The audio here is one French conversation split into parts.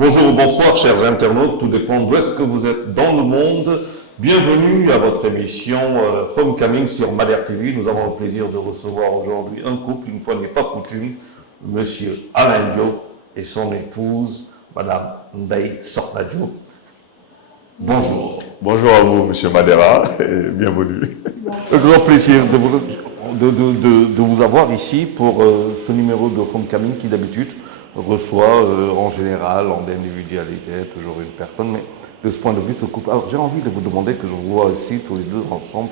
Bonjour ou bonsoir, chers internautes, tout dépend d'où est-ce que vous êtes dans le monde. Bienvenue à votre émission Homecoming sur Madère TV. Nous avons le plaisir de recevoir aujourd'hui un couple, une fois n'est pas coutume, Monsieur Alain Diop et son épouse, Madame Ndeye Sorna Diop. Bonjour. Bonjour à vous, Monsieur Madera, et bienvenue. Un grand plaisir de vous avoir ici pour ce numéro de Homecoming qui d'habitude reçoit en général, en individualité, toujours une personne, mais de ce point de vue, ce couple. Alors j'ai envie de vous demander, que je vous vois ici tous les deux ensemble,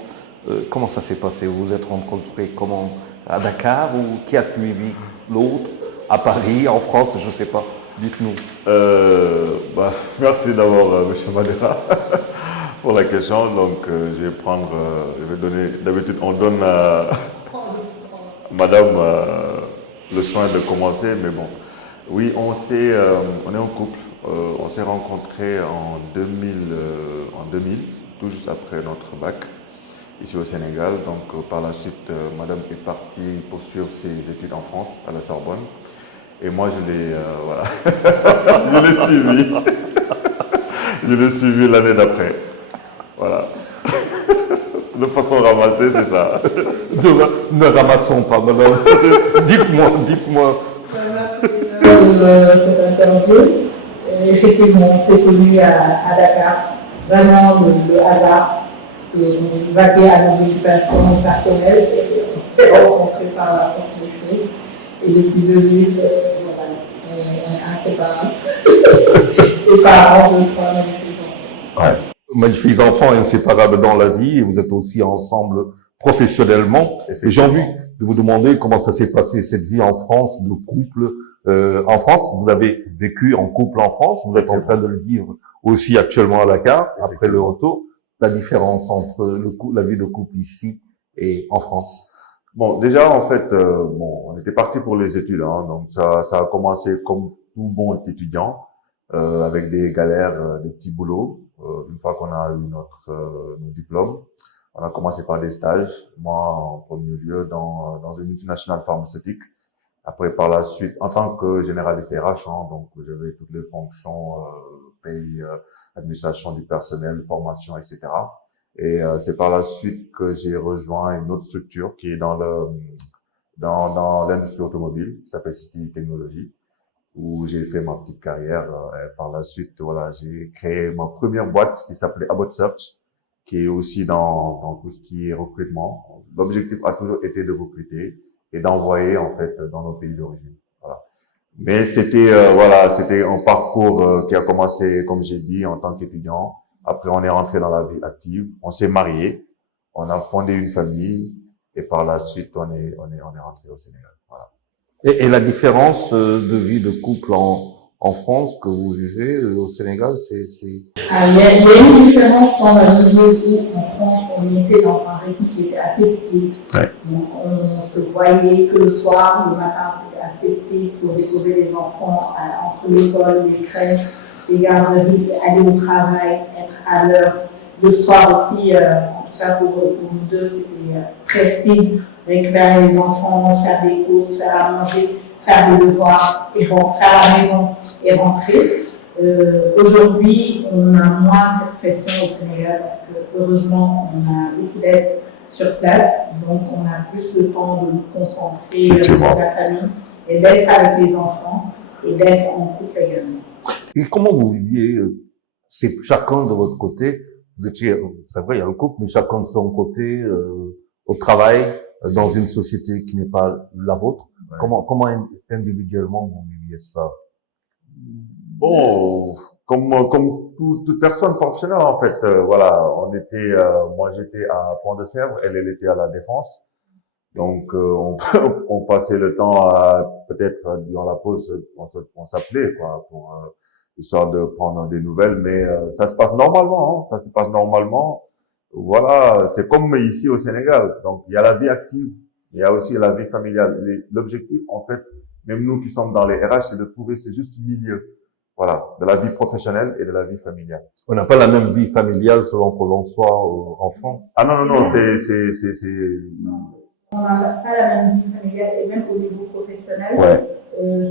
comment ça s'est passé? Vous vous êtes rencontrés comment? À Dakar, ou qui a suivi l'autre? À Paris, en France, je ne sais pas. Dites-nous. Merci d'abord, Monsieur Madera, pour la question. Donc, je vais donner, d'habitude, on donne à Madame le soin de commencer, mais bon. Oui, on est un couple. On s'est rencontrés en 2000, tout juste après notre bac, ici au Sénégal. Donc, par la suite, Madame est partie poursuivre ses études en France, à la Sorbonne. Et moi, je l'ai suivi. Je l'ai suivi l'année d'après. Voilà. De façon ramassée, c'est ça. Ne ramassons pas, madame. Dites-moi. Cette interview. Effectivement, on s'est connus à Dakar. Vraiment le hasard. Parce que vaguer à nos occupations personnelles, on s'est rencontrés par la porte des choses. Et depuis 2000, on est inséparables. Et parents de 3 magnifiques enfants. Ouais. Magnifiques enfants inséparables dans la vie, et vous êtes aussi ensemble professionnellement. Et j'ai envie de vous demander comment ça s'est passé, cette vie en France, de couple. En France, vous avez vécu en couple en France, vous êtes en train de le vivre aussi actuellement à Dakar, après le retour. La différence entre la vie de couple ici et en France? Bon, déjà, en fait, on était parti pour les études, hein, donc ça a commencé comme tout bon étudiant, avec des galères, des petits boulots. Une fois qu'on a eu nos diplômes, on a commencé par des stages. Moi, en premier lieu, dans une multinationale pharmaceutique. Après, par la suite, en tant que généraliste RH, hein, donc j'avais toutes les fonctions, paye, administration du personnel, formation, etc. Et c'est par la suite que j'ai rejoint une autre structure qui est dans l'industrie automobile, qui s'appelle City Technologies, où j'ai fait ma petite carrière. Et par la suite, voilà, j'ai créé ma première boîte qui s'appelait About Search, qui est aussi dans tout ce qui est recrutement. L'objectif a toujours été de recruter et d'envoyer, en fait, dans nos pays d'origine. Voilà. Mais c'était un parcours qui a commencé, comme j'ai dit, en tant qu'étudiant. Après, on est rentré dans la vie active, on s'est marié, on a fondé une famille, et par la suite, on est rentré au Sénégal. Voilà. Et la différence de vie de couple en France que vous vivez au Sénégal, c'est... Il y a une différence dans la mesure où en France, on était dans un rythme qui était assez strict. Ouais. Donc on se voyait que le soir, le matin, c'était assez strict pour déposer les enfants entre l'école, les crèches, les garderies, aller au travail, être à l'heure. Le soir aussi, en tout cas pour nous deux, c'était très speed. Récupérer les enfants, faire des courses, faire à manger, faire des devoirs, faire la maison et rentrer. Aujourd'hui, on a moins cette pression au Sénégal parce que heureusement, on a beaucoup d'aide sur place. Donc, on a plus le temps de nous concentrer sur la famille et d'être avec les enfants et d'être en couple également. Et comment vous viviez, c'est chacun de votre côté, vous étiez, c'est vrai, il y a le couple, mais chacun de son côté, au travail, dans une société qui n'est pas la vôtre. Ouais. Comment individuellement vous viviez ça? Bon, comme toute personne professionnelle, en fait, voilà, moi j'étais à Pont-de-Sèvres, elle était à la Défense. Donc, on passait le temps à, peut-être, durant la pause, on s'appelait, quoi, pour, histoire de prendre des nouvelles, mais ça se passe normalement, hein, ça se passe normalement. Voilà, c'est comme ici au Sénégal. Donc, il y a la vie active, il y a aussi la vie familiale. L'objectif, en fait, même nous qui sommes dans les RH, c'est de trouver ce juste milieu. Voilà, de la vie professionnelle et de la vie familiale. On n'a pas la même vie familiale selon que l'on soit en France. Ah non, On n'a pas la même vie familiale et même au niveau professionnel. Ouais.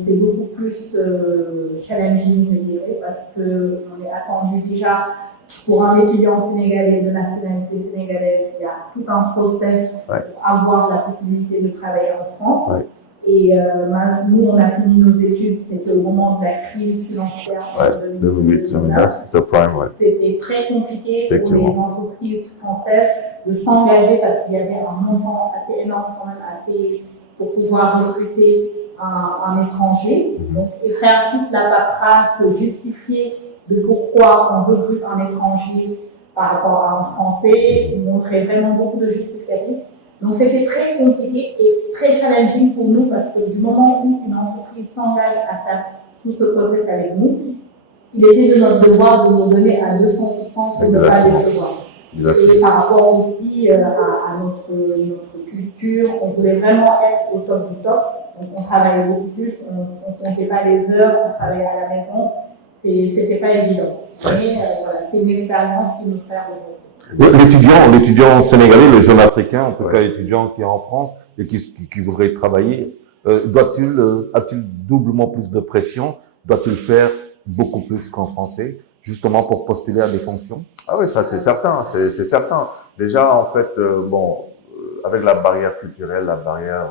c'est beaucoup plus challenging, je dirais, parce qu'on est attendu déjà pour un étudiant sénégalais de nationalité sénégalaise, il y a tout un process pour avoir la possibilité de travailler en France. Ouais. Et nous, on a fini nos études, c'était au moment de la crise financière en 2008-2009. C'était très compliqué pour les entreprises françaises de s'engager parce qu'il y avait un montant assez énorme quand même à payer pour pouvoir recruter un étranger. Donc, et faire toute la paperasse, justifier de pourquoi on recrute un étranger par rapport à un Français, montrer vraiment beaucoup de justificatifs. Donc c'était très compliqué et très challenging pour nous parce que du moment où une entreprise s'engage à faire tout ce process avec nous, il était de notre devoir de nous donner à 200% pour ne pas décevoir. Et par rapport aussi à notre culture, on voulait vraiment être au top du top. Donc on travaillait beaucoup plus, on ne comptait pas les heures, on travaillait à la maison. C'était pas évident. Mais voilà, c'est une expérience qui nous sert L'étudiant sénégalais, le jeune africain, en tout cas étudiant qui est en France et qui voudrait travailler, a-t-il doublement plus de pression? Doit-il faire beaucoup plus qu'en français, justement pour postuler à des fonctions? Ah oui, ça c'est certain, c'est certain. Déjà, en fait, avec la barrière culturelle, la barrière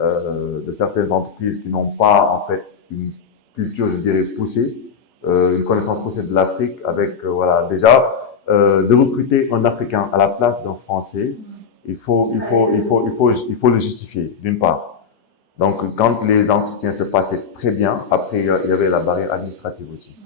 de certaines entreprises qui n'ont pas en fait une culture, je dirais, poussée, une connaissance poussée de l'Afrique, avec déjà de recruter un Africain à la place d'un Français, il faut le justifier, d'une part. Donc, quand les entretiens se passaient très bien, après, il y avait la barrière administrative aussi.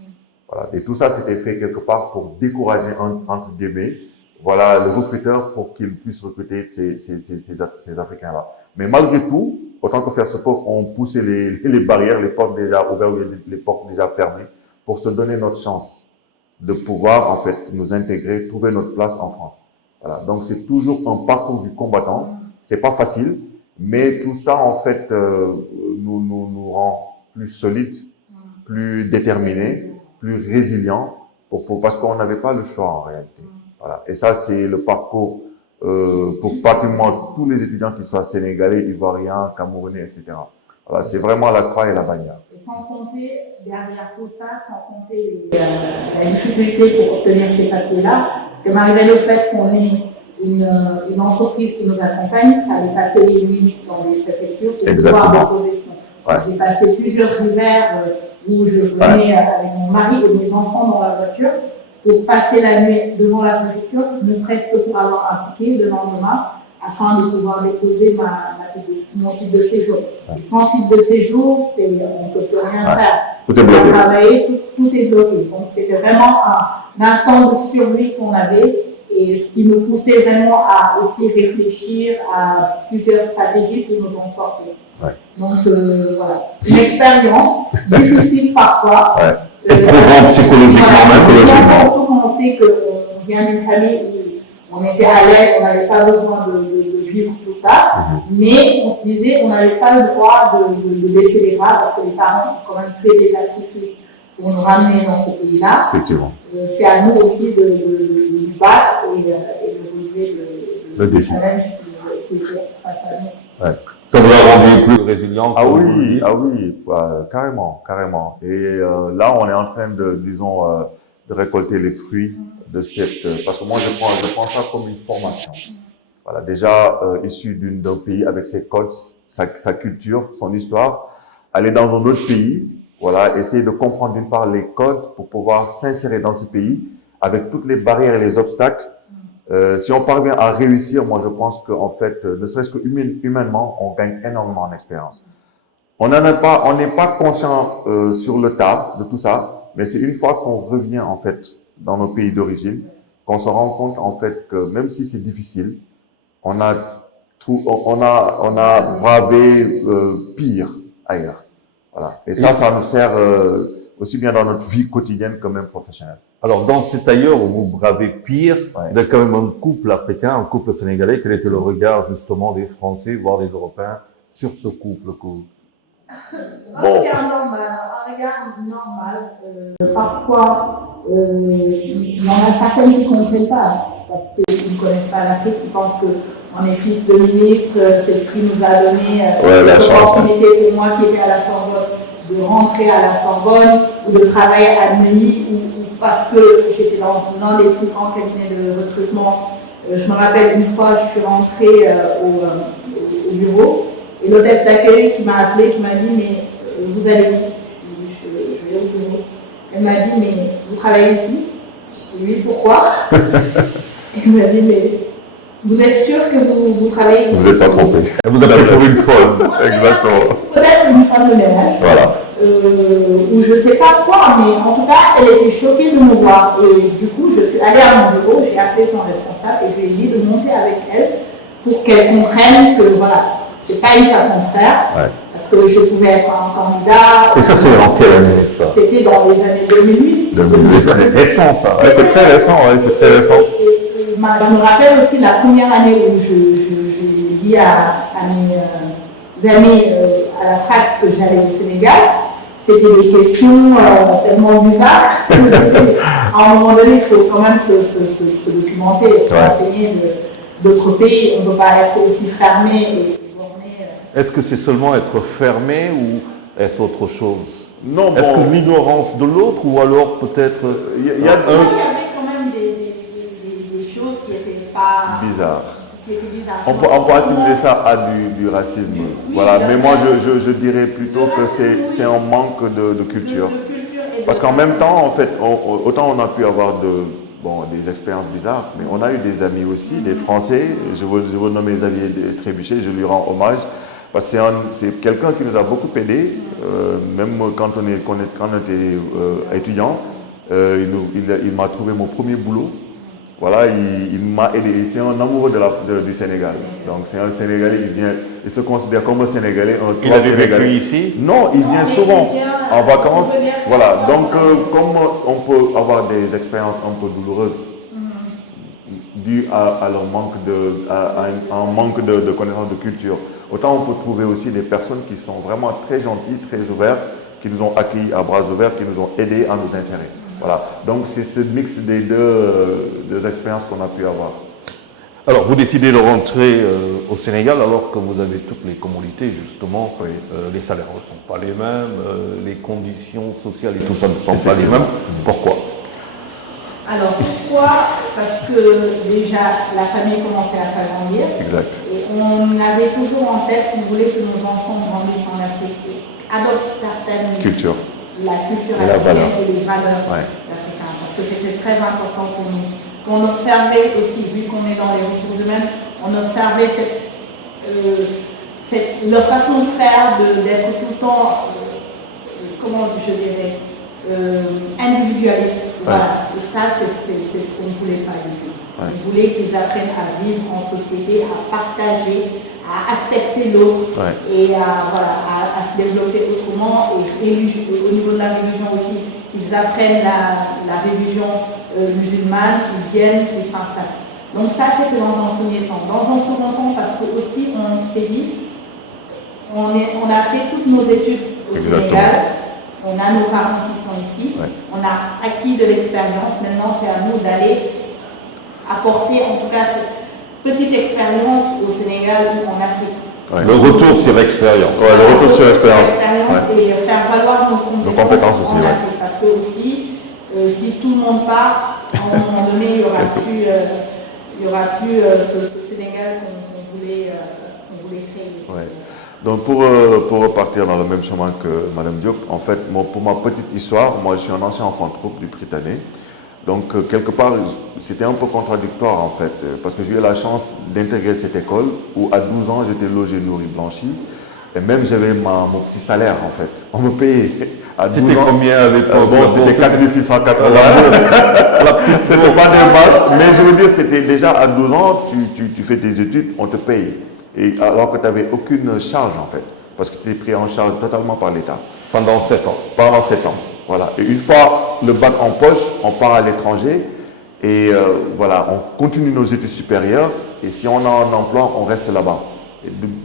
Voilà. Et tout ça, c'était fait quelque part pour décourager, entre guillemets, le recruteur pour qu'il puisse recruter ces Africains-là. Mais malgré tout, autant que faire se peut, on poussait les barrières, les portes déjà ouvertes, les portes déjà fermées, pour se donner notre chance de pouvoir, en fait, nous intégrer, trouver notre place en France. Voilà. Donc, c'est toujours un parcours du combattant. C'est pas facile, mais tout ça, en fait, nous rend plus solides, plus déterminés, plus résilients, parce qu'on n'avait pas le choix, en réalité. Voilà. Et ça, c'est le parcours pour pratiquement tous les étudiants qui soient sénégalais, ivoiriens, camerounais, etc. Voilà, c'est vraiment la croix et la bannière. Et sans compter, derrière tout ça, sans compter la difficulté pour obtenir ces papiers-là, que malgré le fait qu'on ait une entreprise qui nous accompagne, il fallait passer les nuits dans des préfectures pour pouvoir déposer son. J'ai passé plusieurs hivers où je venais avec mon mari et mes enfants dans la voiture pour passer la nuit devant la préfecture, ne serait-ce que pour avoir appliqué le lendemain, afin de pouvoir déposer mon titre de séjour. Et sans titre de séjour, on ne peut plus rien faire. Tout est bloqué. Travailler, tout est bloqué. Donc c'était vraiment un instant de survie qu'on avait et ce qui nous poussait vraiment à aussi réfléchir à plusieurs stratégies pour nous en sortir. Donc voilà, une expérience difficile parfois. Éprouvant psychologiquement. Surtout quand on sait qu'on vient d'une famille où on était à l'aise, on n'avait pas besoin de vivre tout ça, mais on se disait on n'avait pas le droit de baisser les bras parce que les parents ont quand même fait des sacrifices pour nous ramener dans ce pays-là. Effectivement. C'est à nous aussi de nous battre et de relever le challenge qui était face à nous. Ça vous a rendu plus résilient? Ah oui, carrément. Et là, on est en train de récolter les fruits de cette. Parce que moi, je prends ça comme une formation. Voilà, déjà issu d'un pays avec ses codes, sa culture, son histoire, aller dans un autre pays, essayer de comprendre d'une part les codes pour pouvoir s'insérer dans ce pays avec toutes les barrières et les obstacles. Si on parvient à réussir, moi je pense qu'en fait, ne serait-ce que humainement, on gagne énormément en expérience. On n'est pas conscient sur le tas de tout ça, mais c'est une fois qu'on revient en fait dans nos pays d'origine, qu'on se rend compte en fait que même si c'est difficile, on a bravé pire ailleurs. Voilà. Et ça nous sert aussi bien dans notre vie quotidienne que même professionnelle. Alors, dans cet ailleurs où vous bravez pire, vous êtes quand même un couple africain, un couple sénégalais. Quel était le regard, justement, des Français, voire des Européens, sur ce couple? Un regard normal. Parfois, il y en a certains qui ne comprennent pas, parce qu'ils ne connaissent pas l'Afrique, ils pensent qu'on on est fils de ministre, c'est ce qui nous a donné l'opportunité pour moi qui était à la Sorbonne de rentrer à la Sorbonne ou de travailler à Neuilly ou parce que j'étais dans l'un des plus grands cabinets de recrutement. Je me rappelle une fois, je suis rentrée au bureau et l'hôtesse d'accueil qui m'a appelée, qui m'a dit mais vous allez où? Je vais au bureau. Elle m'a dit mais vous travaillez ici? Je dis oui, pourquoi? Elle m'a dit mais vous êtes sûr que vous travaillez ici? Vous n'êtes pas trompé. Vous avez pour une folle. Exactement. Peut-être une femme de ménage. Voilà. Ou je ne sais pas quoi, mais en tout cas, elle était choquée de me voir. Et du coup, je suis allée à mon bureau, j'ai appelé son responsable et je lui ai dit de monter avec elle pour qu'elle comprenne que voilà, c'est pas une façon de faire. Ouais. Parce que je pouvais être un candidat. Et ça, c'est en quelle année, ça? C'était dans les années 2008. C'est très récent, ça. Ouais, c'est très récent, ouais, c'est très récent. Et je me rappelle aussi la première année où j'ai dit à mes amis à la fac que j'allais au Sénégal, c'était des questions tellement bizarres. À un moment donné, il faut quand même se documenter, se renseigner d'autres pays. On ne peut pas être aussi fermé et borné. Est-ce que c'est seulement être fermé ou est-ce autre chose? Non, Est-ce bon, que l'ignorance de l'autre ou alors peut-être il y a Il y avait quand même des choses qui n'étaient pas bizarre. Qui étaient bizarres. On peut assimiler ça à du racisme. Oui, Voilà, mais moi bien je dirais plutôt que c'est un manque de culture. de culture et de- Parce qu'en même temps, en fait, autant on a pu avoir des expériences bizarres, mais on a eu des amis aussi, des Français. Je veux nommer Xavier Trébuchet, je lui rends hommage. Parce que c'est quelqu'un qui nous a beaucoup aidé, même quand on était étudiant. Il m'a trouvé mon premier boulot. Voilà, il m'a aidé. C'est un amoureux du Sénégal. Donc c'est un Sénégalais, il se considère comme un Sénégalais. il a vécu ici? Non, il vient mais souvent il vient en vacances. venir Voilà, en donc vacances. comme on peut avoir des expériences un peu douloureuses dues à leur un manque de connaissance de culture, autant on peut trouver aussi des personnes qui sont vraiment très gentilles, très ouvertes, qui nous ont accueillis à bras ouverts, qui nous ont aidés à nous insérer. Voilà, donc c'est ce mix des deux expériences qu'on a pu avoir. Alors, vous décidez de rentrer au Sénégal alors que vous avez toutes les commodités, justement. Les salaires ne sont pas les mêmes, les conditions sociales et tout ça ne sont pas les mêmes. Pourquoi? Alors pourquoi? Parce que déjà la famille commençait à s'agrandir. Exact. Et on avait toujours en tête qu'on voulait que nos enfants grandissent en Afrique et adoptent certaines Culture. la culture Et la africaine valeur. et les valeurs africaines. Parce que c'était très important pour nous. On observait aussi, vu qu'on est dans les ressources humaines, on observait leur façon de faire, d'être tout le temps, comment je dirais, individualiste. Voilà. Et ça, c'est ce qu'on ne voulait pas du tout. Ouais. On voulait qu'ils apprennent à vivre en société, à partager, à accepter l'autre et à se développer autrement. Et au niveau de la religion aussi, qu'ils apprennent la religion musulmane, qu'ils viennent, qu'ils s'installent. Donc ça, c'était dans un premier temps. Dans un second temps, parce que aussi, on s'est dit, on a fait toutes nos études au Sénégal. On a nos parents qui sont ici, on a acquis de l'expérience, maintenant c'est à nous d'aller apporter en tout cas cette petite expérience au Sénégal ou en Afrique. Le retour sur expérience. Ouais, le retour sur expérience. Et faire valoir nos compétences aussi, en Afrique. Parce que aussi, si tout le monde part, à un moment donné, il n'y aura plus ce Sénégal qu'on voulait créer. Ouais. Donc pour repartir dans le même chemin que Madame Diop, en fait, pour ma petite histoire, moi je suis un ancien enfant de troupe du Britannique. Donc quelque part, c'était un peu contradictoire en fait, parce que j'ai eu la chance d'intégrer cette école où à 12 ans j'étais logé, nourri, blanchi. Et même j'avais mon petit salaire en fait. On me payait à 12 ans. C'était combien à l'époque? Bon, c'était 4680. C'était pas des masses, mais je veux dire, c'était déjà à 12 ans, tu fais tes études, on te paye. Et alors que tu n'avais aucune charge en fait, parce que tu es pris en charge totalement par l'État. Pendant 7 ans. Pendant 7 ans, voilà. Et une fois le bac en poche, on part à l'étranger et voilà, on continue nos études supérieures et si on a un emploi, on reste là-bas.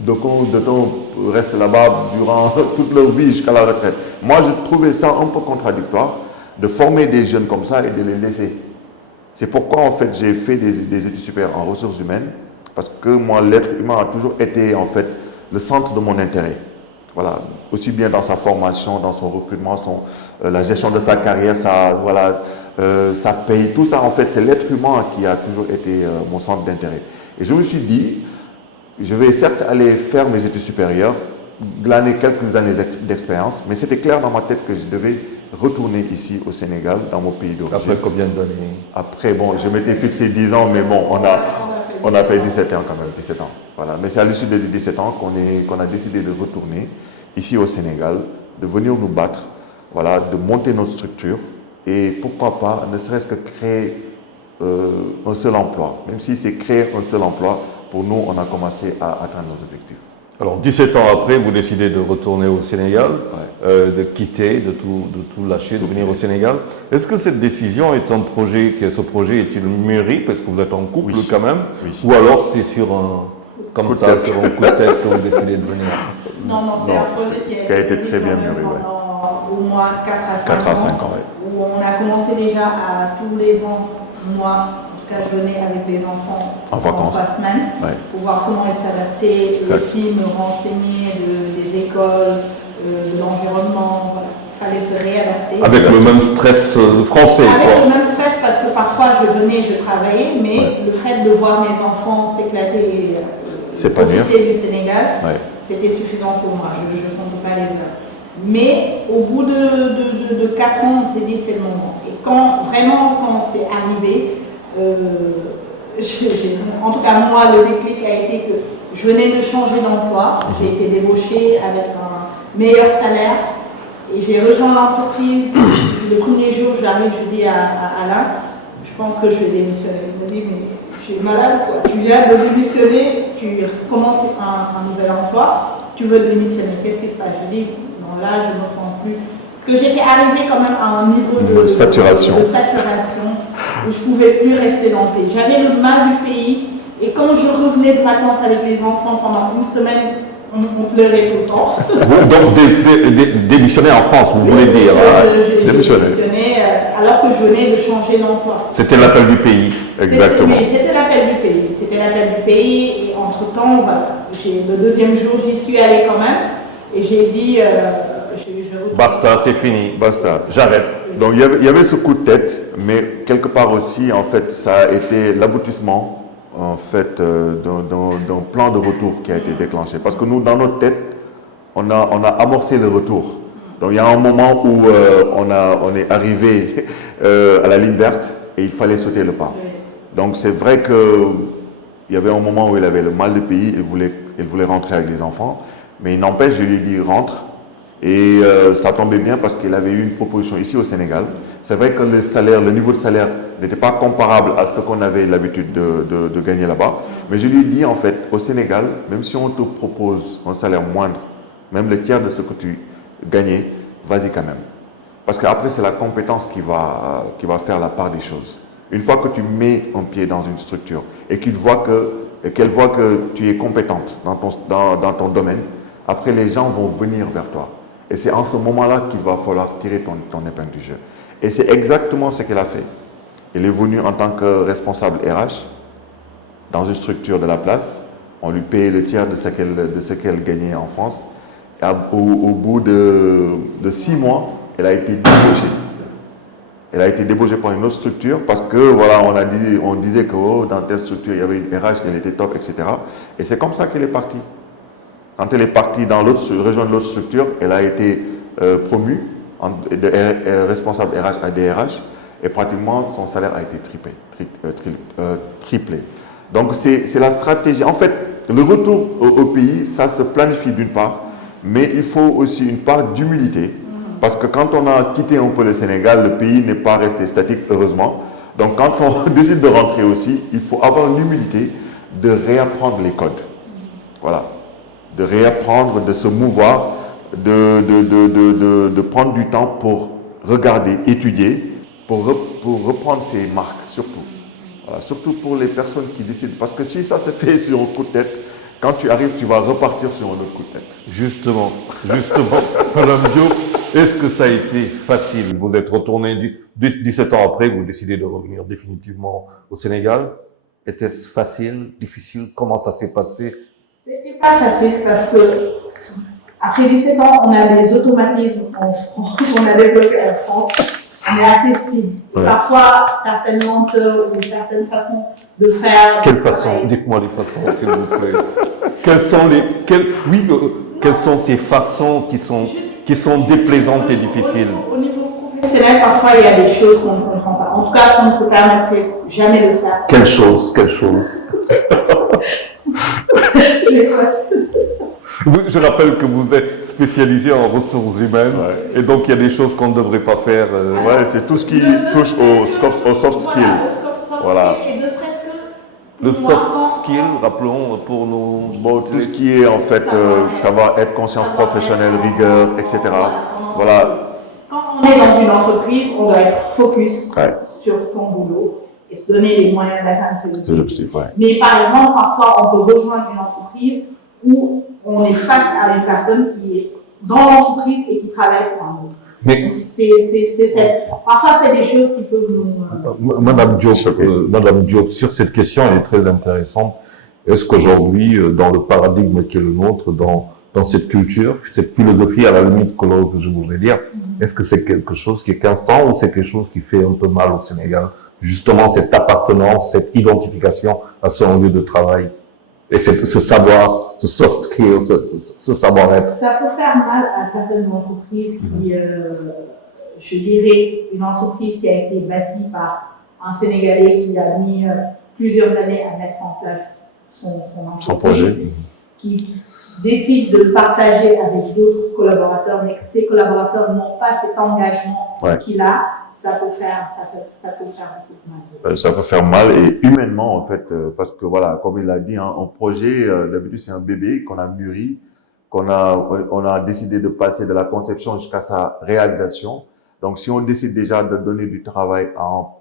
Donc on reste là-bas durant toute leur vie jusqu'à la retraite. Moi, je trouvais ça un peu contradictoire de former des jeunes comme ça et de les laisser. C'est pourquoi en fait j'ai fait des études supérieures en ressources humaines Parce que moi, l'être humain a toujours été en fait le centre de mon intérêt. Voilà, aussi bien dans sa formation, dans son recrutement, la gestion de sa carrière, sa paye, tout ça en fait, c'est l'être humain qui a toujours été mon centre d'intérêt. Et je me suis dit, je vais certes aller faire mes études supérieures, glaner quelques années d'expérience, mais c'était clair dans ma tête que je devais retourner ici au Sénégal, dans mon pays d'origine. Après combien d'années? Après, bon, je m'étais fixé 10 ans, mais bon, on a fait 17 ans quand même, 17 ans. Voilà. Mais c'est à l'issue de 17 ans qu'on a décidé de retourner ici au Sénégal, de venir nous battre, voilà, de monter notre structure et pourquoi pas, ne serait-ce que créer un seul emploi. Même si c'est créer un seul emploi, pour nous, on a commencé à atteindre nos objectifs. Alors, 17 ans après, vous décidez de retourner au Sénégal, de quitter, de tout lâcher, de venir au Sénégal. Est-ce que cette décision est un projet, ce projet est-il mûri, parce que vous êtes en couple quand même, ou alors c'est sur un coup de tête que vous décidez de venir? Non, c'est un projet qui a été très bien mûri, au moins 4 à 5 ans. Où on a commencé déjà à tous les ans, moi, je venais avec les enfants en vacances, 3 semaines, pour voir comment ils s'adaptaient, aussi me renseigner des écoles, de l'environnement, voilà. Il fallait se réadapter. Avec le même stress français, Avec le même stress, parce que parfois je venais, je travaillais, mais le fait de voir mes enfants s'éclater du Sénégal, c'était suffisant pour moi, je ne compte pas les heures. Mais au bout de 4 ans, on s'est dit c'est le moment. Et quand c'est arrivé, en tout cas moi le déclic a été que je venais de changer d'emploi, j'ai été débauchée avec un meilleur salaire et j'ai rejoint l'entreprise. Le premier jour j'arrive, je dis à Alain, je pense que je vais démissionner. Il me dit mais tu es malade quoi, tu viens de démissionner, tu commences un nouvel emploi, tu veux démissionner, qu'est-ce qui se passe? Je dis non là je ne me sens plus. Parce que j'étais arrivée quand même à un niveau de saturation où je ne pouvais plus rester dans le pays. J'avais le mal du pays et quand je revenais de vacances avec les enfants pendant une semaine, on pleurait tout le temps. Donc démissionner en France, vous voulez dire? J'ai démissionné alors que je venais de changer d'emploi. C'était l'appel du pays. Exactement. C'était l'appel du pays. C'était l'appel du pays et entre-temps, voilà, le deuxième jour, j'y suis allée quand même et j'ai dit... basta, c'est fini. Basta. J'arrête. Donc il y avait ce coup de tête, mais quelque part aussi, en fait, ça a été l'aboutissement en fait, d'un plan de retour qui a été déclenché. Parce que nous, dans notre tête, on a amorcé le retour. Donc il y a un moment où on est arrivé à la ligne verte et il fallait sauter le pas. Donc c'est vrai qu'il y avait un moment où il avait le mal de pays, il voulait rentrer avec les enfants, mais il n'empêche, je lui ai dit rentre. Et ça tombait bien parce qu'il avait eu une proposition ici au Sénégal. C'est vrai que le niveau de salaire n'était pas comparable à ce qu'on avait l'habitude de gagner là-bas. Mais je lui ai dit en fait, au Sénégal, même si on te propose un salaire moindre, même le tiers de ce que tu gagnais, vas-y quand même. Parce qu'après, c'est la compétence qui va faire la part des choses. Une fois que tu mets un pied dans une structure et qu'elle voit que tu es compétente dans ton domaine, après les gens vont venir vers toi. Et c'est en ce moment-là qu'il va falloir tirer ton épingle du jeu. Et c'est exactement ce qu'elle a fait. Elle est venue en tant que responsable RH dans une structure de la place. On lui payait le tiers de ce qu'elle gagnait en France. Et au bout de 6 mois, elle a été débauchée. Elle a été débauchée par une autre structure parce que voilà, on disait que dans telle structure, il y avait une RH, qu'elle était top, etc. Et c'est comme ça qu'elle est partie. Quand elle est partie rejoindre l'autre structure, elle a été promue de responsable RH à DRH et pratiquement son salaire a été triplé. Donc c'est la stratégie. En fait, le retour au pays, ça se planifie d'une part, mais il faut aussi une part d'humilité parce que quand on a quitté un peu le Sénégal, le pays n'est pas resté statique, heureusement. Donc quand on décide de rentrer aussi, il faut avoir l'humilité de réapprendre les codes. Voilà. De réapprendre, de se mouvoir, de prendre du temps pour regarder, étudier, pour reprendre ses marques, surtout. Voilà, surtout pour les personnes qui décident. Parce que si ça se fait sur un coup de tête, quand tu arrives, tu vas repartir sur un autre coup de tête. Justement, Madame Diop, est-ce que ça a été facile? Vous êtes retourné 17 ans après, vous décidez de revenir définitivement au Sénégal. Était-ce facile, difficile? Comment ça s'est passé? C'était pas facile parce que après 17 ans, on a des automatismes en France, on a développé en France, on est assez speed. Ouais. Parfois, certaines lenteurs ou certaines façons de faire. Quelle façon? Dites-moi les façons, s'il vous plaît. Quelles sont ces façons qui sont déplaisantes et difficiles? Au niveau professionnel, parfois, il y a des choses qu'on ne comprend pas. En tout cas, qu'on ne se permettrait jamais de faire. Quelle chose? Je rappelle que vous êtes spécialisé en ressources humaines, Ouais. et donc il y a des choses qu'on ne devrait pas faire. Ouais, c'est tout ce qui touche au soft skill. Voilà. Et ne serait-ce que Le pour moi, soft skill, rappelons pour nos... Bon, tout ce qui est en fait savoir-être, conscience professionnelle, rigueur, etc. Voilà. Quand on est dans une entreprise, on doit être focus Ouais. sur son boulot et se donner les moyens d'atteindre ses C'est objectifs. l'objectif, ouais. Mais par exemple, parfois, on peut rejoindre une entreprise où on est face à une personne qui est dans l'entreprise et qui travaille pour un autre. Mais Donc, parfois, c'est des choses qui peuvent nous... Madame Diop, sur cette question, elle est très intéressante. Est-ce qu'aujourd'hui, dans le paradigme qui est le nôtre, dans cette culture, cette philosophie à la limite que je voudrais dire, est-ce que c'est quelque chose qui est constant ou c'est quelque chose qui fait un peu mal au Sénégal? Justement, cette appartenance, cette identification à son lieu de travail et ce savoir, ce soft skill, ce savoir-être. Ça peut faire mal à certaines entreprises qui, je dirais, une entreprise qui a été bâtie par un Sénégalais qui a mis plusieurs années à mettre en place son entreprise, Son projet. qui décide de le partager avec d'autres collaborateurs, mais que ces collaborateurs n'ont pas cet engagement Ouais. qu'il a, ça peut faire beaucoup de mal. Ça peut faire mal et humainement en fait, parce que voilà, comme il l'a dit, hein, un projet, d'habitude c'est un bébé qu'on a mûri, on a décidé de passer de la conception jusqu'à sa réalisation. Donc si on décide déjà de donner du travail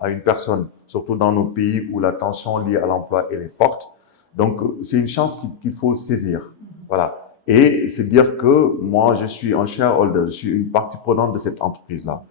à une personne, surtout dans nos pays où la tension liée à l'emploi elle est forte, donc c'est une chance qu'il faut saisir. Voilà. Et c'est dire que moi je suis un shareholder, je suis une partie prenante de cette entreprise-là.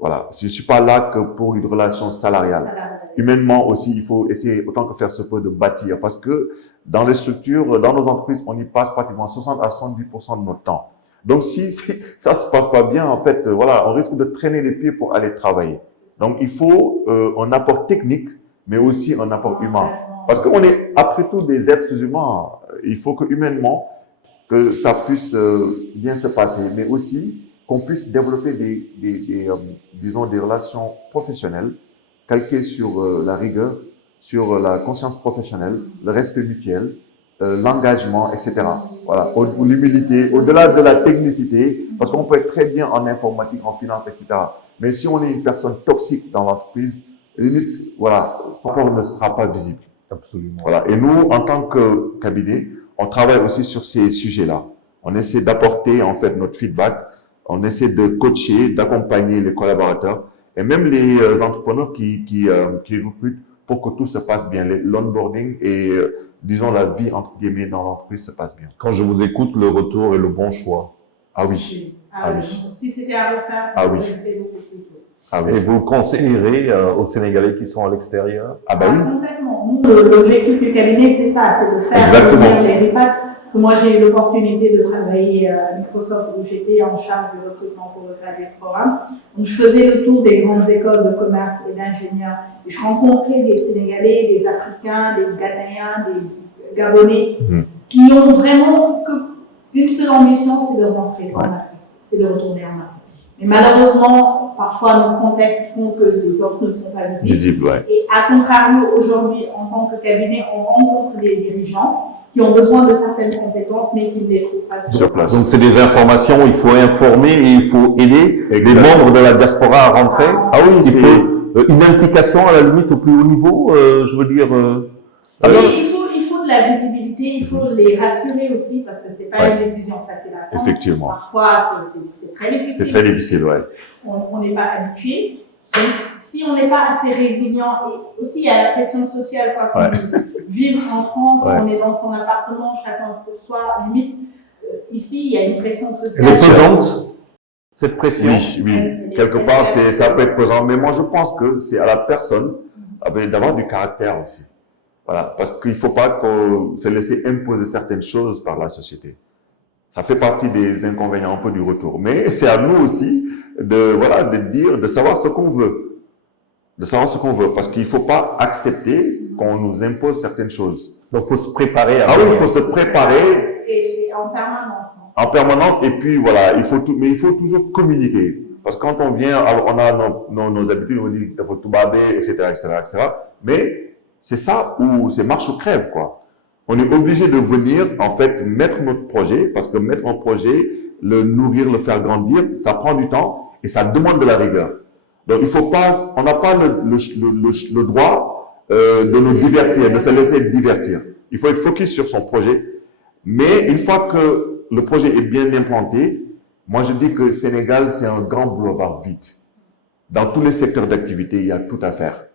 Voilà. Je ne suis pas là que pour une relation salariale. Humainement aussi, il faut essayer autant que faire se peut de bâtir parce que dans les structures, dans nos entreprises, on y passe pratiquement 60 à 70% de notre temps. Donc si ça se passe pas bien, en fait, voilà, on risque de traîner les pieds pour aller travailler. Donc il faut un apport technique, mais aussi un apport humain. Parce qu'on est après tout des êtres humains. Il faut que humainement, que ça puisse bien se passer, mais aussi qu'on puisse développer disons, des relations professionnelles calquées sur la rigueur, sur la conscience professionnelle, le respect mutuel, l'engagement, etc. Voilà, ou l'humilité, au-delà de la technicité, parce qu'on peut être très bien en informatique, en finance, etc. Mais si on est une personne toxique dans l'entreprise, limite, voilà, son corps ne sera pas visible. Absolument. Voilà. Et nous, en tant que cabinet, on travaille aussi sur ces sujets-là. On essaie d'apporter, en fait, notre feedback. On essaie de coacher, d'accompagner les collaborateurs et même les entrepreneurs qui recrutent pour que tout se passe bien. L'onboarding et, disons, la vie, entre guillemets, dans l'entreprise se passe bien. Quand je vous écoute, le retour est le bon choix. Ah oui. Ah oui. Si c'était à refaire, Ah oui. Ah Et oui. vous le conseillerez aux Sénégalais qui sont à l'extérieur? Ah bah oui. Complètement. Nous, l'objectif du cabinet, c'est ça, c'est de faire Exactement. venir les EHPAD. Moi, j'ai eu l'opportunité de travailler à Microsoft où j'étais en charge du recrutement pour le gradué de programme. Donc, je faisais le tour des grandes écoles de commerce et d'ingénieurs. Et je rencontrais des Sénégalais, des Africains, des Ghanéens, des Gabonais, qui ont vraiment qu'une seule ambition, c'est de rentrer en Afrique, c'est de retourner en Afrique. Mais malheureusement, parfois, nos contextes font que les offres ne sont pas visibles. Ouais. Et à contrario, aujourd'hui, en tant que cabinet, on rencontre des dirigeants qui ont besoin de certaines compétences, mais qui ne les trouvent pas Sur place. Donc c'est des informations, il faut informer et il faut aider les Exact. membres de la diaspora à rentrer. Ah oui, Il faut une implication à la limite au plus haut niveau, je veux dire. Il faut de la visibilité, il faut les rassurer aussi, parce que c'est pas une décision facile à prendre. Effectivement. Parfois, c'est très difficile. C'est très difficile, ouais. On n'est pas habitué. Donc, si on n'est pas assez résilient, et aussi il y a la pression sociale, quoi. Quand vivre en France, on est dans son appartement, chacun pour soi, limite. Ici, il y a une pression sociale. Elle est pesante, cette pression. Oui. Quelque part, ça peut être pesant. Mais moi, je pense que c'est à la personne d'avoir du caractère aussi. Voilà, parce qu'il ne faut pas qu'on se laisser imposer certaines choses par la société. Ça fait partie des inconvénients un peu du retour. Mais c'est à nous aussi de savoir ce qu'on veut. De savoir ce qu'on veut. Parce qu'il ne faut pas accepter qu'on nous impose certaines choses. Donc, il faut se préparer. Ah oui, il faut se préparer. Et en permanence. En permanence. Et puis, voilà, mais il faut toujours communiquer. Parce que quand on vient, on a nos habitudes, on dit qu'il faut tout barber, etc., etc., etc. Mais c'est ça où c'est marche ou crève, quoi. On est obligé de venir, en fait, mettre notre projet, parce que mettre un projet, le nourrir, le faire grandir, ça prend du temps et ça demande de la rigueur. Donc, on n'a pas le droit de nous divertir, de se laisser divertir. Il faut être focus sur son projet. Mais une fois que le projet est bien implanté, moi je dis que Sénégal, c'est un grand boulevard vide. Dans tous les secteurs d'activité, il y a tout à faire.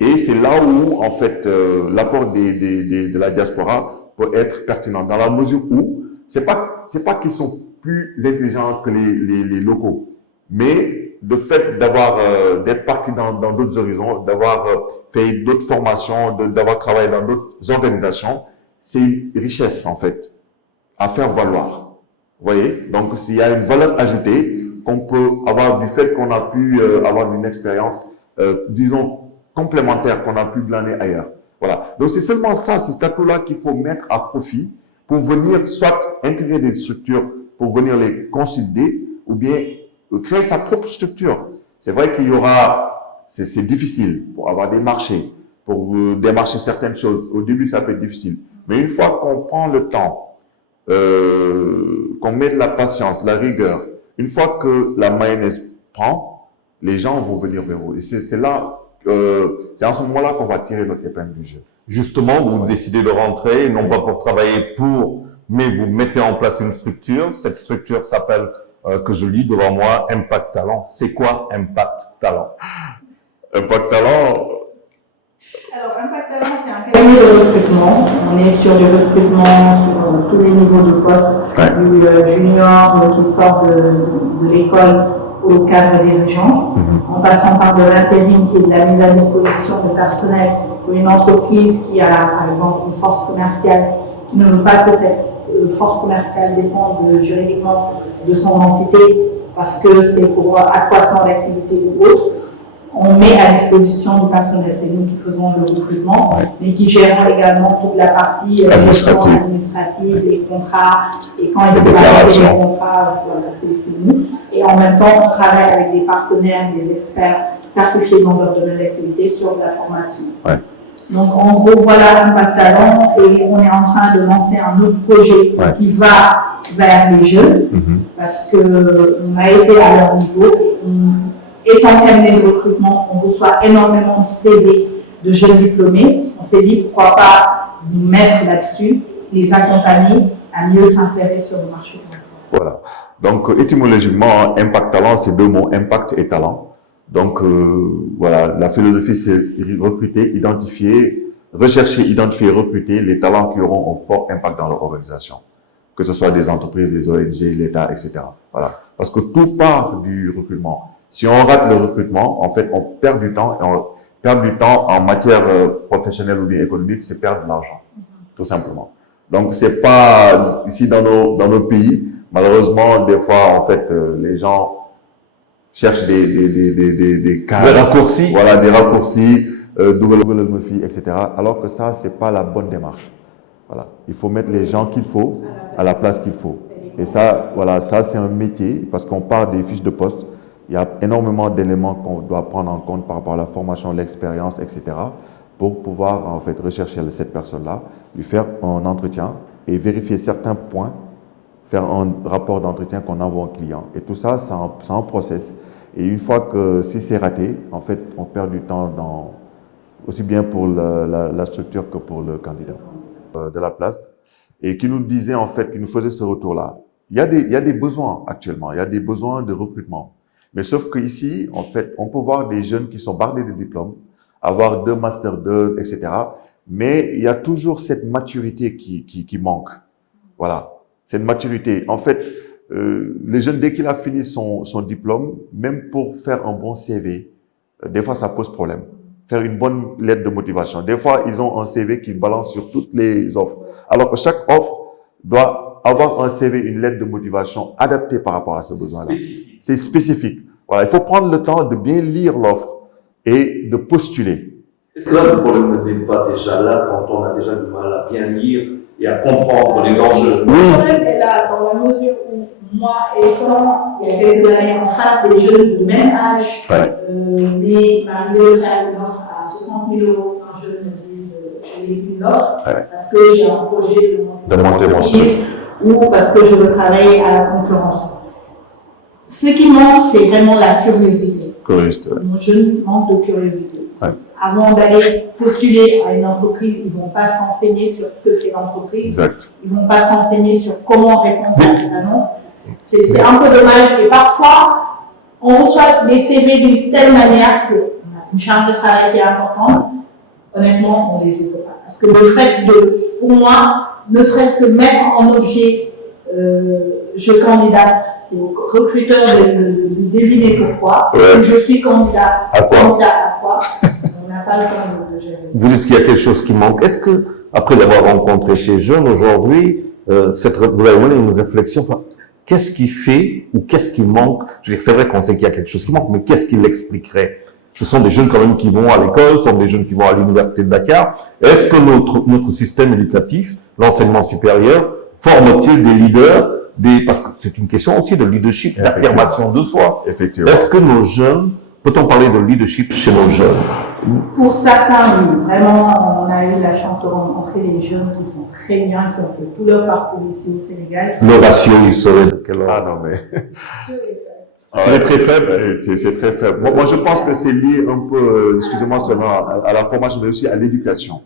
Et c'est là où, en fait, l'apport de la diaspora peut être pertinent, dans la mesure où c'est pas qu'ils sont plus intelligents que les locaux, mais le fait d'être parti dans d'autres horizons, d'avoir fait d'autres formations, d'avoir travaillé dans d'autres organisations, c'est une richesse, en fait, à faire valoir. Vous voyez? Donc, s'il y a une valeur ajoutée qu'on peut avoir du fait qu'on a pu avoir une expérience, disons, complémentaire qu'on a pu glaner ailleurs. Voilà. Donc, c'est seulement ça, ces statuts-là qu'il faut mettre à profit pour venir soit intégrer des structures pour venir les consolider ou bien créer sa propre structure. C'est vrai qu'il y aura, c'est difficile pour avoir des marchés, pour démarcher certaines choses. Au début, ça peut être difficile. Mais une fois qu'on prend le temps, qu'on met de la patience, de la rigueur, une fois que la mayonnaise prend, les gens vont venir vers vous. Et c'est là, c'est en ce moment-là qu'on va tirer notre épingle du jeu. Justement, vous décidez de rentrer, non pas pour travailler mais vous mettez en place une structure. Cette structure s'appelle, que je lis devant moi, Impact Talent. C'est quoi Impact Talent? Impact Talent. Alors, Impact Talent, c'est un cabinet de recrutement. On est sur du recrutement sur tous les niveaux de poste, du junior qui sort de l'école au cadre dirigeant, en passant par de l'intérim qui est de la mise à disposition de personnel pour une entreprise qui a, par exemple, une force commerciale qui ne veut pas que cette force commerciale dépende juridiquement de son entité parce que c'est pour accroissement d'activité ou autre. On met à disposition du personnel, c'est nous qui faisons le recrutement, mais qui gérons également toute la partie administrative, les contrats, et quand il s'agit de contrats, voilà, c'est nous. Et en même temps, on travaille avec des partenaires, des experts certifiés dans leur domaine d'activité sur de la formation. Ouais. Donc en gros, voilà Impact Talent, et on est en train de lancer un autre projet qui va vers les jeunes, parce qu'on a été à leur niveau. Étant cabinet de recrutement, on reçoit énormément de CV de jeunes diplômés. On s'est dit pourquoi pas nous mettre là-dessus, les accompagner à mieux s'insérer sur le marché de l'emploi. Voilà. Donc, étymologiquement, Impact Talent, c'est deux mots, impact et talent. Donc, voilà, la philosophie, c'est recruter, identifier, rechercher, identifier, recruter les talents qui auront un fort impact dans leur organisation. Que ce soit des entreprises, des ONG, l'État, etc. Voilà. Parce que tout part du recrutement. Si on rate le recrutement, en fait, on perd du temps. Et on perd du temps en matière professionnelle ou bien économique, c'est perdre de l'argent, tout simplement. Donc, c'est pas ici dans nos pays. Malheureusement, des fois, en fait, les gens cherchent des cases, des raccourcis. Voilà, des raccourcis, etc. Alors que ça, c'est pas la bonne démarche. Voilà, il faut mettre les gens qu'il faut à la place qu'il faut. Et ça, voilà, ça c'est un métier parce qu'on part des fiches de poste. Il y a énormément d'éléments qu'on doit prendre en compte par rapport à la formation, l'expérience, etc. pour pouvoir en fait rechercher cette personne-là, lui faire un entretien et vérifier certains points, faire un rapport d'entretien qu'on envoie au client. Et tout ça, c'est un process. Et une fois que si c'est raté, en fait, on perd du temps aussi bien pour la structure que pour le candidat de la place. Et qui nous disait en fait, qui nous faisait ce retour-là. Il y a des besoins actuellement, il y a des besoins de recrutement. Mais sauf qu'ici, en fait, on peut voir des jeunes qui sont bardés de diplômes, avoir 2 masters 2, etc. Mais il y a toujours cette maturité qui manque. Voilà, cette maturité. En fait, les jeunes, dès qu'il a fini son diplôme, même pour faire un bon CV, des fois ça pose problème. faire une bonne lettre de motivation. Des fois, ils ont un CV qu'ils balancent sur toutes les offres. Alors que chaque offre doit avoir un CV, une lettre de motivation adaptée par rapport à ce besoin-là. C'est spécifique. Voilà, il faut prendre le temps de bien lire l'offre et de postuler. Est-ce que là, le problème n'est pas déjà là quand on a déjà du mal à bien lire et à comprendre les enjeux? Le problème est là dans la mesure où moi, étant il y a quelques années en face des jeunes de même âge, mais m'arriver de faire une offre à 60 000 euros quand je me dise j'ai une offre parce que j'ai un projet de monter mon entreprise ou parce que je veux travailler à la concurrence. Ce qui manque, c'est vraiment la curiosité. Nos jeunes manquent de curiosité. Avant d'aller postuler à une entreprise, ils ne vont pas s'enseigner sur ce que fait l'entreprise. Ils ne vont pas s'enseigner sur comment répondre à cette annonce. C'est un peu dommage. Et parfois, on reçoit des CV d'une telle manière qu'on a une charge de travail qui est importante. Honnêtement, on ne les ouvre pas. Parce que le fait de, pour moi, ne serait-ce que mettre en objet je candidate, c'est au recruteur de deviner pourquoi. Je suis candidat à quoi, on n'a pas le temps de gérer. Vous dites qu'il y a quelque chose qui manque. Est-ce que, après avoir rencontré ces jeunes aujourd'hui, vous avez mené une réflexion, qu'est-ce qui fait ou qu'est-ce qui manque? Je veux dire, c'est vrai qu'on sait qu'il y a quelque chose qui manque, mais qu'est-ce qui l'expliquerait? Ce sont des jeunes quand même qui vont à l'école, ce sont des jeunes qui vont à l'université de Dakar. Est-ce que notre système éducatif, l'enseignement supérieur, forme-t-il des leaders, parce que c'est une question aussi de leadership, d'affirmation de soi. Effectivement. Est-ce que nos jeunes, peut-on parler de leadership chez nos jeunes? Pour certains, oui. Vraiment, on a eu la chance de rencontrer des jeunes qui sont très bien, qui ont fait tout leur parcours ici au Sénégal. Le ratio, il serait de quelle heure? Ah non, mais... Il est très faible. C'est très faible. Moi, je pense que c'est lié un peu, excusez-moi seulement, à la formation, mais aussi à l'éducation.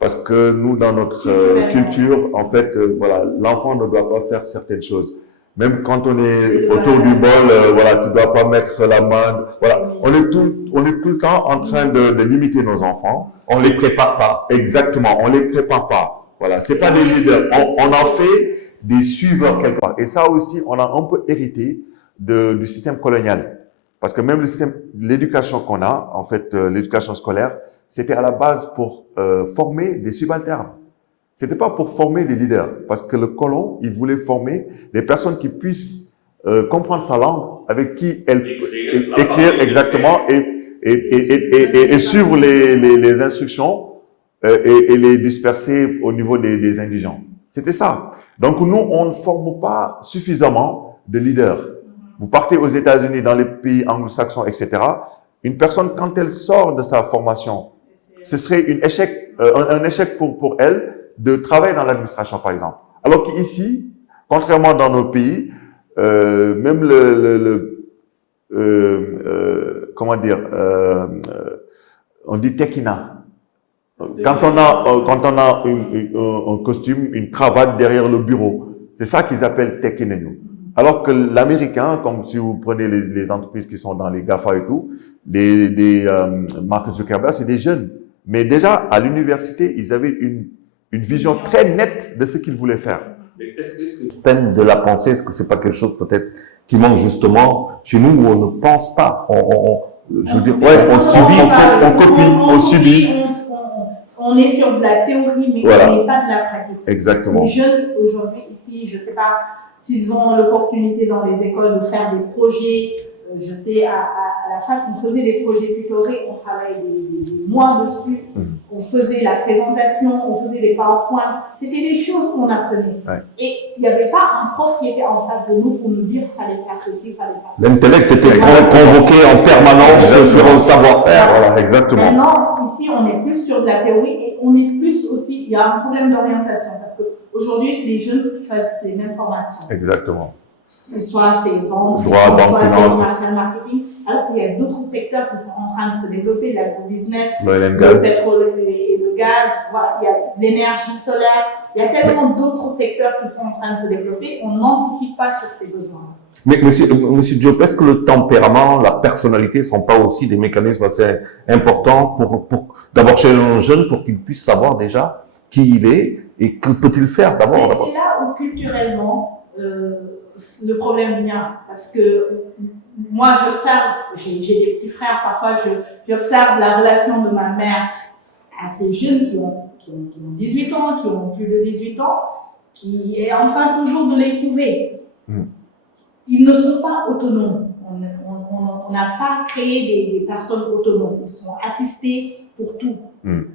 Parce que nous, dans notre culture, en fait, voilà, l'enfant ne doit pas faire certaines choses. Même quand on est autour du bol, voilà, tu dois pas mettre la main. Voilà, on est tout le temps en train de limiter nos enfants. On les prépare pas. Exactement, on les prépare pas. Voilà, c'est pas des leaders. On en fait des suiveurs quelque part. Et ça aussi, on a un peu hérité du système colonial. Parce que même le système, l'éducation qu'on a, en fait, l'éducation scolaire, c'était à la base pour former des subalternes. C'était pas pour former des leaders, parce que le colon, il voulait former des personnes qui puissent comprendre sa langue, avec qui elle écrire exactement et suivre les instructions et les disperser au niveau des indigents. C'était ça. Donc nous, on ne forme pas suffisamment de leaders. Vous partez aux États-Unis, dans les pays anglo-saxons, etc. Une personne, quand elle sort de sa formation, ce serait un échec pour elle de travailler dans l'administration, par exemple. Alors qu'ici, contrairement dans nos pays, même comment dire, on dit tekina. Quand on a un costume, une cravate derrière le bureau, c'est ça qu'ils appellent tekinenu. Alors que l'américain, comme si vous prenez les entreprises qui sont dans les GAFA et tout, Mark Zuckerberg, c'est des jeunes. Mais déjà, à l'université, ils avaient une vision très nette de ce qu'ils voulaient faire. Peine de la pensée, est-ce que c'est pas quelque chose peut-être qui manque justement chez nous où on ne pense pas, je veux dire, on subit, on copie, on subit. On est sur de la théorie, mais voilà. On n'est pas de la pratique. Exactement. Les jeunes aujourd'hui ici, je ne sais pas s'ils ont l'opportunité dans les écoles de faire des projets. Je sais, à la fac, on faisait des projets tutorés, on travaillait des mois dessus, on faisait la présentation, on faisait des PowerPoint. C'était des choses qu'on apprenait. Et il n'y avait pas un prof qui était en face de nous pour nous dire qu'il fallait faire ceci, il fallait faire ça. L'intellect était convoqué en permanence sur le savoir-faire. Voilà, exactement. Maintenant, ici, on est plus sur de la théorie et on est plus aussi, il y a un problème d'orientation parce qu'aujourd'hui, les jeunes choisissent les mêmes formations. Exactement. Soit c'est banque, droit, banque, finance, marketing, alors qu'il y a d'autres secteurs qui sont en train de se développer, l'agro-business, le pétrole et le gaz, voilà, il y a l'énergie solaire, il y a tellement d'autres secteurs qui sont en train de se développer, on n'anticipe pas sur ces besoins. Mais monsieur Diop, est-ce que le tempérament, la personnalité sont pas aussi des mécanismes assez importants pour d'abord chez un jeune pour qu'il puisse savoir déjà qui il est et que peut-il faire d'abord? C'est là où culturellement le problème vient, parce que moi, j'observe, j'ai des petits frères, parfois j'observe la relation de ma mère à ces jeunes qui ont 18 ans, qui ont plus de 18 ans, qui est en train toujours de les couver. Ils ne sont pas autonomes. On n'a pas créé des personnes autonomes. Ils sont assistés pour tout.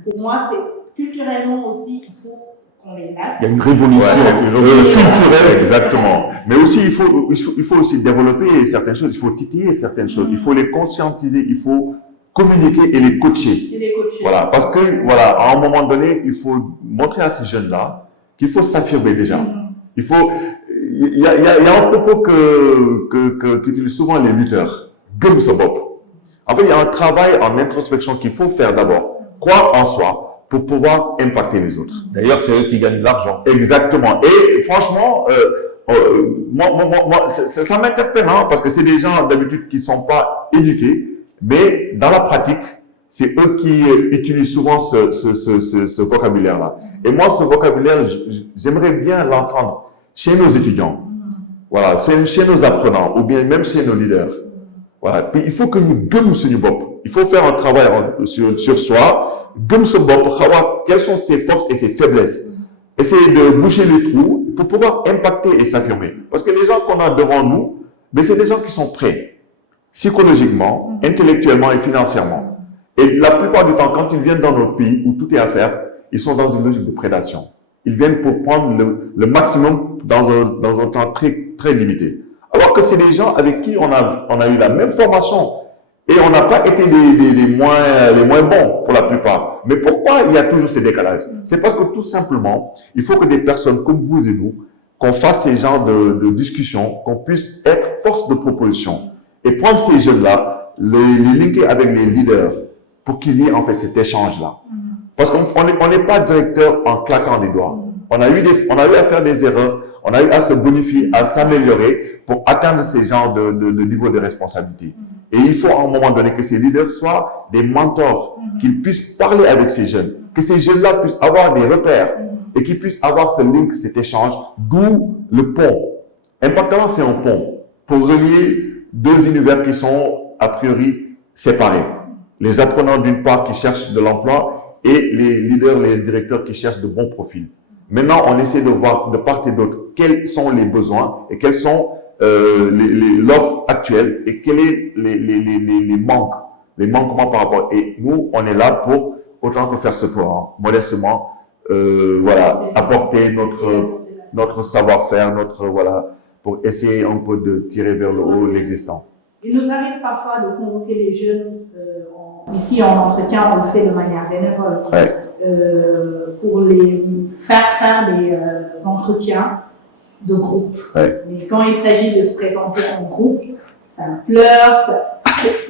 Pour moi, c'est culturellement aussi, il faut qu'on les laisse. Il y a une révolution culturelle. Exactement. Mais aussi, il faut aussi développer certaines choses. Il faut titiller certaines choses. Il faut les conscientiser. Il faut communiquer et les coacher. Voilà. Parce que, voilà, à un moment donné, il faut montrer à ces jeunes-là qu'il faut s'affirmer déjà. Il y a un propos qu'utilisent souvent les lutteurs. Gum sa bop. En fait, il y a un travail en introspection qu'il faut faire d'abord. Croire en soi pour pouvoir impacter les autres. D'ailleurs, c'est eux qui gagnent de l'argent. Exactement. Et franchement, moi, ça m'interpelle, hein, parce que c'est des gens d'habitude qui sont pas éduqués, mais dans la pratique, c'est eux qui utilisent souvent ce vocabulaire-là. Et moi, ce vocabulaire, j'aimerais bien l'entendre chez nos étudiants, voilà, chez nos apprenants, ou bien même chez nos leaders. Voilà. Puis il faut que nous gëm suñu bopp. Il faut faire un travail sur soi, gëm sa bopp, savoir quelles sont ses forces et ses faiblesses. Essayer de boucher les trous pour pouvoir impacter et s'affirmer. Parce que les gens qu'on a devant nous, mais c'est des gens qui sont prêts, psychologiquement, intellectuellement et financièrement. Et la plupart du temps, quand ils viennent dans notre pays où tout est à faire, ils sont dans une logique de prédation. Ils viennent pour prendre le maximum dans un temps très, très limité. Alors que c'est des gens avec qui on a eu la même formation et on n'a pas été les moins bons pour la plupart. Mais pourquoi il y a toujours ces décalages? C'est parce que tout simplement, il faut que des personnes comme vous et nous, qu'on fasse ces genres de discussions, qu'on puisse être force de proposition et prendre ces jeunes-là, les linker avec les leaders pour qu'il y ait en fait cet échange-là. Parce qu'on n'est pas directeur en claquant des doigts. On a eu à faire des erreurs, on a eu à se bonifier, à s'améliorer pour atteindre ces genres de niveau de responsabilité. Et il faut à un moment donné que ces leaders soient des mentors, qu'ils puissent parler avec ces jeunes, que ces jeunes-là puissent avoir des repères et qu'ils puissent avoir ce link, cet échange, d'où le pont. Impactant, c'est un pont pour relier deux univers qui sont a priori séparés. Les apprenants d'une part qui cherchent de l'emploi et les leaders, les directeurs qui cherchent de bons profils. Maintenant, on essaie de voir de part et d'autre quels sont les besoins et quels sont l'offre actuelle et quels sont les manquements par rapport. Et nous, on est là pour, autant que faire ce plan, modestement, voilà, apporter notre savoir-faire, pour essayer un peu de tirer vers le haut l'existant. Il nous arrive parfois de convoquer les jeunes, ici en entretien, on le fait de manière bénévole. Ouais. Pour les faire des entretiens de groupe. Ouais. Mais quand il s'agit de se présenter en groupe, ça pleure.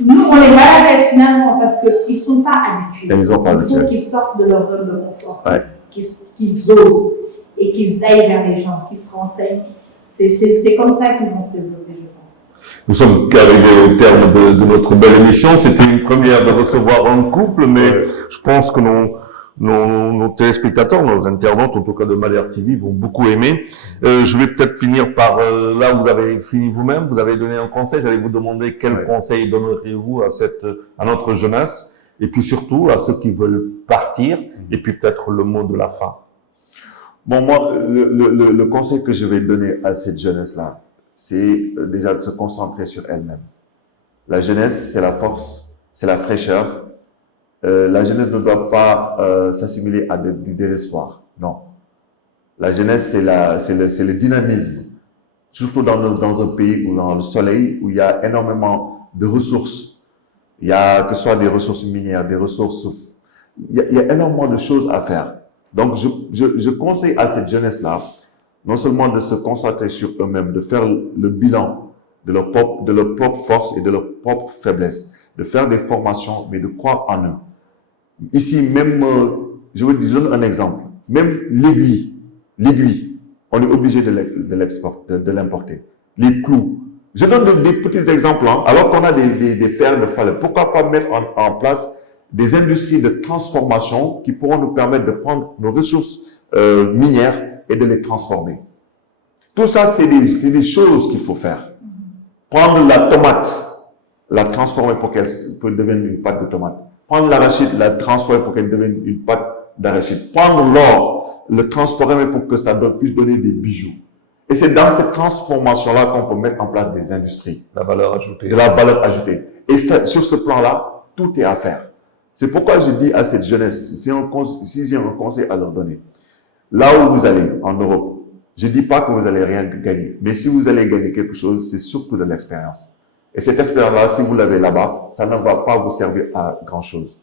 Nous, on est mal à l'aise finalement parce qu'ils ne sont pas habitués. Ils faut qu'ils sortent de leur zone de confort, ouais. qu'ils osent et qu'ils aillent vers les gens, qu'ils se renseignent. C'est comme ça qu'ils vont se développer, je pense. Nous sommes arrivés au terme de notre belle émission. C'était une première de recevoir un couple, mais je pense que nos téléspectateurs, nos internautes, en tout cas de Madère TV, vont beaucoup aimer. Je vais peut-être finir par là où vous avez fini vous-même. Vous avez donné un conseil. J'allais vous demander quel conseil donneriez-vous à notre jeunesse, et puis surtout à ceux qui veulent partir, et puis peut-être le mot de la fin. Bon, moi, le conseil que je vais donner à cette jeunesse-là, c'est déjà de se concentrer sur elle-même. La jeunesse, c'est la force, c'est la fraîcheur. La jeunesse ne doit pas s'assimiler à du désespoir. Non. La jeunesse, c'est le dynamisme. Surtout dans un pays où dans le soleil, où il y a énormément de ressources. Il y a, que ce soit des ressources minières, des ressources, il y a énormément de choses à faire. Donc, je conseille à cette jeunesse-là, non seulement de se concentrer sur eux-mêmes, de faire le bilan de leur propre force et de leur propre faiblesse, de faire des formations, mais de croire en eux. Ici, même, je vous donne un exemple. Même l'aiguille, on est obligé de l'importer. Les clous. Je donne des petits exemples, hein, alors qu'on a des fers de falais. Pourquoi pas mettre en place des industries de transformation qui pourront nous permettre de prendre nos ressources minières et de les transformer. Tout ça, c'est des choses qu'il faut faire. Prendre la tomate, la transformer pour qu'elle peut devenir une pâte de tomate. Prendre l'arachide, la transformer pour qu'elle devienne une pâte d'arachide. Prendre l'or, le transformer pour que ça puisse donner des bijoux. Et c'est dans cette transformation-là qu'on peut mettre en place des industries. La valeur ajoutée. De la valeur ajoutée. Et ça, sur ce plan-là, tout est à faire. C'est pourquoi je dis à cette jeunesse, si j'ai un conseil à leur donner, là où vous allez, en Europe, je ne dis pas que vous allez rien gagner. Mais si vous allez gagner quelque chose, c'est surtout de l'expérience. Et cette expérience-là, si vous l'avez là-bas, ça ne va pas vous servir à grand-chose.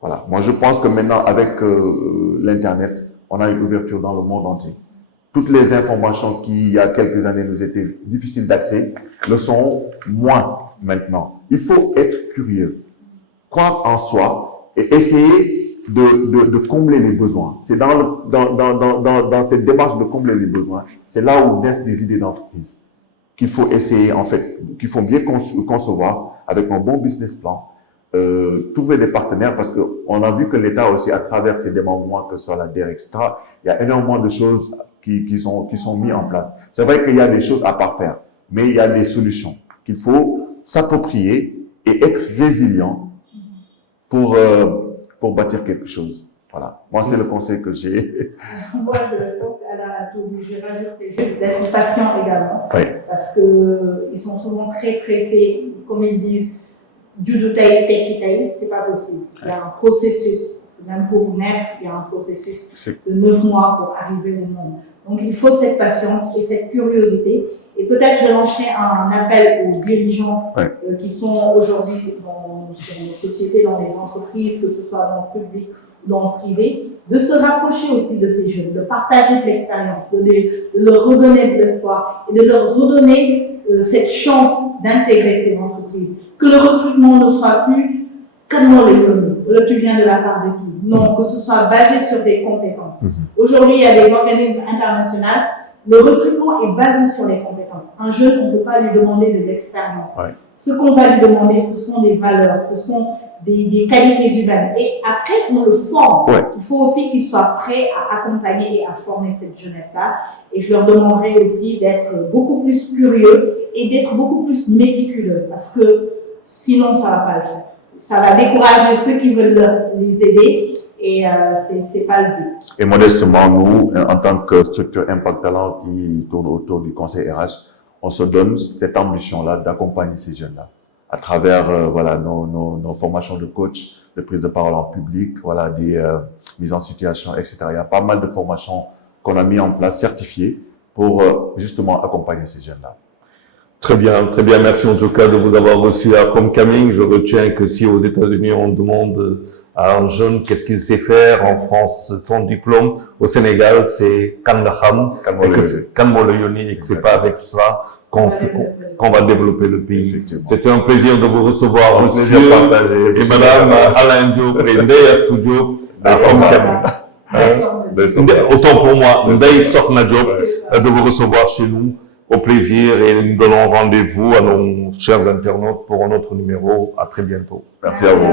Voilà. Moi, je pense que maintenant, avec l'Internet, on a une ouverture dans le monde entier. Toutes les informations qui, il y a quelques années, nous étaient difficiles d'accès, le sont moins maintenant. Il faut être curieux, croire en soi et essayer de combler les besoins. C'est dans cette démarche de combler les besoins, c'est là où naissent des idées d'entreprise qu'il faut essayer, en fait, qu'il faut bien concevoir avec un bon business plan, trouver des partenaires parce que on a vu que l'État aussi, à travers ses démembrements, que ce soit la DER, etc., il y a énormément de choses qui sont mis en place. C'est vrai qu'il y a des choses à parfaire, mais il y a des solutions qu'il faut s'approprier et être résilient pour bâtir quelque chose. Voilà. Moi, c'est le conseil que j'ai. Moi, je pense qu'Alain a tout dit. Je rajouterai juste d'être patient également. Oui. Parce qu'ils sont souvent très pressés. Comme ils disent, du taille, c'est pas possible. Il y a un processus. Parce que même pour naître, il y a un processus de 9 mois pour arriver au monde. Donc, il faut cette patience et cette curiosité. Et peut-être je lancerai un appel aux dirigeants qui sont aujourd'hui dans nos sociétés, dans les entreprises, que ce soit dans le public ou dans le privé, de se rapprocher aussi de ces jeunes, de partager de l'expérience, de leur redonner de l'espoir et de leur redonner cette chance d'intégrer ces entreprises. Que le recrutement ne soit plus comment le yoni, là tu viens de la part de qui? Non, que ce soit basé sur des compétences. Aujourd'hui, il y a des organismes internationaux. Le recrutement est basé sur les compétences. Un jeune, on ne peut pas lui demander de l'expérience. Ce qu'on va lui demander, ce sont des valeurs, ce sont des qualités humaines. Et après, on le forme. Il faut aussi qu'il soit prêt à accompagner et à former cette jeunesse-là. Et je leur demanderai aussi d'être beaucoup plus curieux et d'être beaucoup plus méticuleux. Parce que sinon, ça ne va pas le faire. Ça va décourager ceux qui veulent les aider. Et c'est pas le but. Et modestement, nous, en tant que structure Impact Talent qui tourne autour du conseil RH, on se donne cette ambition-là d'accompagner ces jeunes-là à travers nos formations de coach, de prise de parole en public, des mises en situation, etc. Il y a pas mal de formations qu'on a mis en place, certifiées, pour justement accompagner ces jeunes-là. Très bien, merci en tout cas de vous avoir reçu à Homecoming. Je retiens que si aux États-Unis on demande à un jeune qu'est-ce qu'il sait faire, en France son diplôme, au Sénégal c'est Kandaham, Kanmoloyoni, et que c'est pas avec ça qu'on va développer le pays. C'était un plaisir de vous recevoir, monsieur et madame Alain Diop, Ndeye Studio à Homecoming. Autant pour moi, Ndeye Sokhna Diop, de vous recevoir chez nous. Au plaisir et nous donnons rendez-vous à nos chers internautes pour un autre numéro. À très bientôt. Merci à vous.